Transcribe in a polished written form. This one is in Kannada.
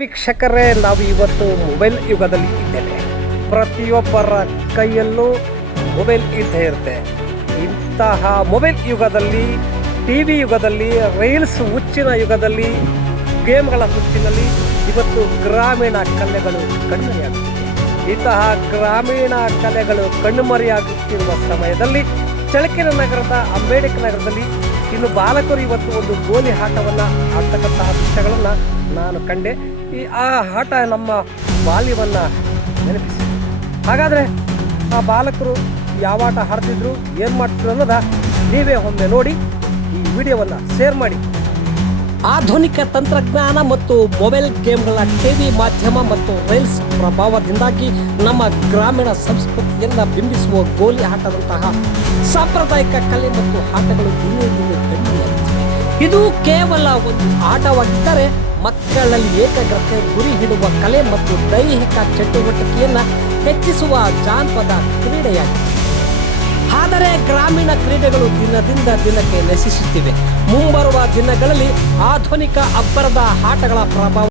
ವೀಕ್ಷಕರೇ, ನಾವು ಇವತ್ತು ಮೊಬೈಲ್ ಯುಗದಲ್ಲಿ ಇದ್ದೇವೆ. ಪ್ರತಿಯೊಬ್ಬರ ಕೈಯಲ್ಲೂ ಮೊಬೈಲ್ ಇದ್ದೇ ಇರುತ್ತೆ. ಇಂತಹ ಮೊಬೈಲ್ ಯುಗದಲ್ಲಿ, ಟಿ ವಿ ಯುಗದಲ್ಲಿ, ರೈಲ್ಸ್ ಹುಚ್ಚಿನ ಯುಗದಲ್ಲಿ, ಗೇಮ್ಗಳ ಹುಚ್ಚಿನಲ್ಲಿ ಇವತ್ತು ಗ್ರಾಮೀಣ ಕಲೆಗಳು ಕಣ್ಮರೆಯಾಗುತ್ತಿವೆ. ಇಂತಹ ಗ್ರಾಮೀಣ ಕಲೆಗಳು ಕಣ್ಮರೆಯಾಗುತ್ತಿರುವ ಸಮಯದಲ್ಲಿ ಚಳ್ಳಕೆರೆ ನಗರದ ಅಂಬೇಡ್ಕರ್ ನಗರದಲ್ಲಿ ಇನ್ನು ಬಾಲಕರು ಇವತ್ತು ಒಂದು ಗೋಲಿ ಆಟವನ್ನು ಆಡ್ತಕ್ಕಂತಹ ದೃಶ್ಯಗಳನ್ನು ನಾನು ಕಂಡೆ. ಆ ಆಟ ನಮ್ಮ ಬಾಲ್ಯವನ್ನು ನೆನಪಿಸಿದೆ. ಹಾಗಾದರೆ ಆ ಬಾಲಕರು ಯಾವ ಆಟ ಆಡ್ತಿದ್ರು, ಏನು ಮಾಡ್ತಿದ್ರು ಅನ್ನೋದ ನೀವೇ ಒಮ್ಮೆ ನೋಡಿ ಈ ವಿಡಿಯೋವನ್ನು ಶೇರ್ ಮಾಡಿ. ಆಧುನಿಕ ತಂತ್ರಜ್ಞಾನ ಮತ್ತು ಮೊಬೈಲ್ ಗೇಮ್ಗಳ ಟಿವಿ ಮಾಧ್ಯಮ ಮತ್ತು ರೈಲ್ಸ್ ಪ್ರಭಾವದಿಂದಾಗಿ ನಮ್ಮ ಗ್ರಾಮೀಣ ಸಂಸ್ಕೃತಿಯನ್ನು ಬಿಂಬಿಸುವ ಗೋಲಿ ಆಟದಂತಹ ಸಾಂಪ್ರದಾಯಿಕ ಕಲೆ ಮತ್ತು ಆಟಗಳು ದಿನೇ ದಿನೇ ಕಡಿಮೆಯಾಗುತ್ತಿವೆ. ಇದು ಕೇವಲ ಒಂದು ಆಟವಾಗಿದ್ದರೆ ಮಕ್ಕಳಲ್ಲಿ ಏಕಾಗ್ರತೆ, ಗುರಿ ಹಿಡುವ ಕಲೆ ಮತ್ತು ದೈಹಿಕ ಚಟುವಟಿಕೆಯನ್ನು ಹೆಚ್ಚಿಸುವ ಜಾನಪದ ಕ್ರೀಡೆಯಾಗಿದೆ. ಆದರೆ ಗ್ರಾಮೀಣ ಕ್ರೀಡೆಗಳು ದಿನದಿಂದ ದಿನಕ್ಕೆ ನಶಿಸುತ್ತಿವೆ. ಮುಂಬರುವ ದಿನಗಳಲ್ಲಿ ಆಧುನಿಕ ಅಬ್ಬರದ ಆಟಗಳ ಪ್ರಭಾವ